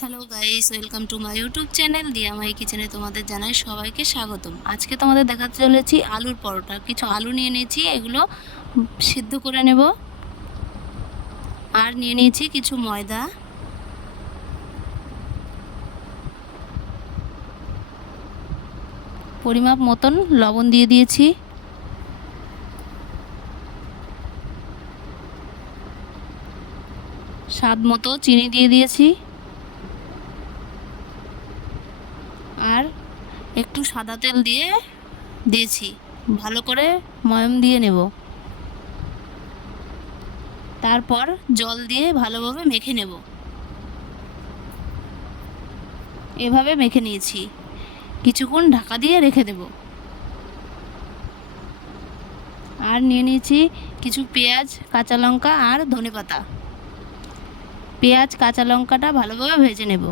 Hello guys, welcome to my YouTube channel দিয়া মাই কিচেনে। তোমাদের জানাই সবাইকে স্বাগতম। আজকে তোমাদের দেখাতে চলেছি আলুর পরোটা। কিছু আলু নিয়ে নিয়েছি, এগুলো সিদ্ধ করে নেব। আর নিয়ে নিয়েছি কিছু ময়দা, পরিমাপ মতন লবণ দিয়ে দিয়েছি, স্বাদ মতো চিনি দিয়ে দিয়েছি, আর একটু সাদা তেল দিয়েছি। ভালো করে ময়ম দিয়ে নেব। তারপর জল দিয়ে ভালোভাবে মেখে নেব। এভাবে মেখে নিয়েছি, কিছুক্ষণ ঢাকা দিয়ে রেখে দেব। আর নিয়ে নিয়েছি কিছু পেঁয়াজ, কাঁচা লঙ্কা আর ধনেপাতা। পেঁয়াজ কাঁচা লঙ্কাটা ভালোভাবে ভেজে নেব।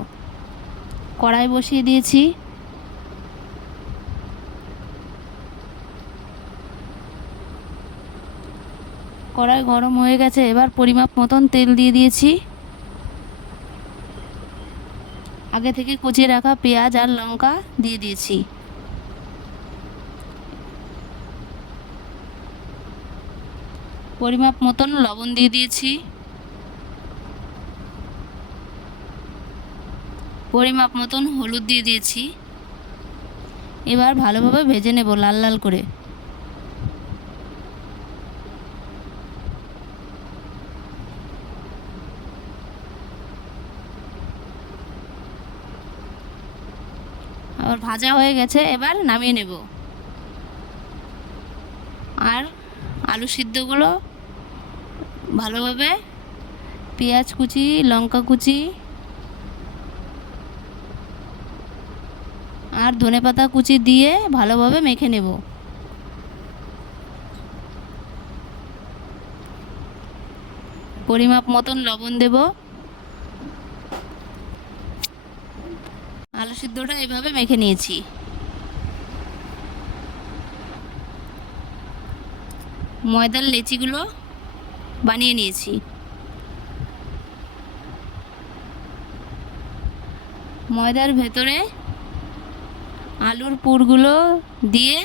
কড়াই বসিয়ে দিয়েছি। কড়াই গরম হয়ে গেছে, এবার পরিমাপ মতন তেল দিয়ে দিয়েছি। আগে থেকে কুচিয়ে রাখা পেঁয়াজ আর লঙ্কা দিয়ে দিয়েছি। পরিমাপ মতন লবণ দিয়ে দিয়েছি। পরিমাপ মতন হলুদ দিয়ে দিয়েছি। এবার ভালোভাবে ভেজে নেব লাল লাল করে। আবার ভাজা হয়ে গেছে, এবার নামিয়ে নেব। আর আলু সিদ্ধগুলো ভালোভাবে পেঁয়াজ কুচি, লঙ্কা কুচি আর ধনেপাতা কুচি দিয়ে ভালোভাবে মেখে নেব। পরিমাপ মতন লবণ দেব। আলু সিদ্ধটা এভাবে মেখে নিয়েছি। ময়দার লেচিগুলো বানিয়ে নিয়েছি। ময়দার ভেতরে আলুর পুরগুলো দিয়ে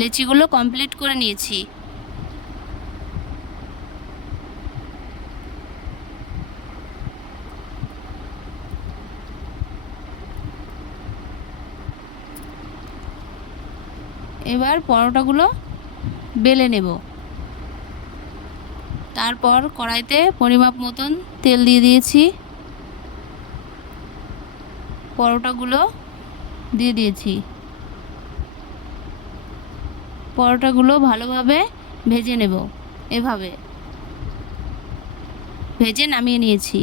লেচিগুলো কমপ্লিট করে নিয়েছি। এবার পরোটাগুলো বেলে নেব। তারপর কড়াইতে পরিমাপ মতন তেল দিয়ে দিয়েছি। পরোটাগুলো দিয়ে দিয়েছি। পরোটাগুলো ভালোভাবে ভেজে নেব। এভাবে ভেজে নামিয়ে নিয়েছি।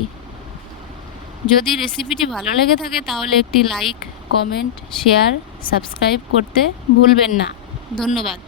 যদি রেসিপিটি ভালো লেগে থাকে তাহলে একটি লাইক, কমেন্ট, শেয়ার, সাবস্ক্রাইব করতে ভুলবেন না। ধন্যবাদ।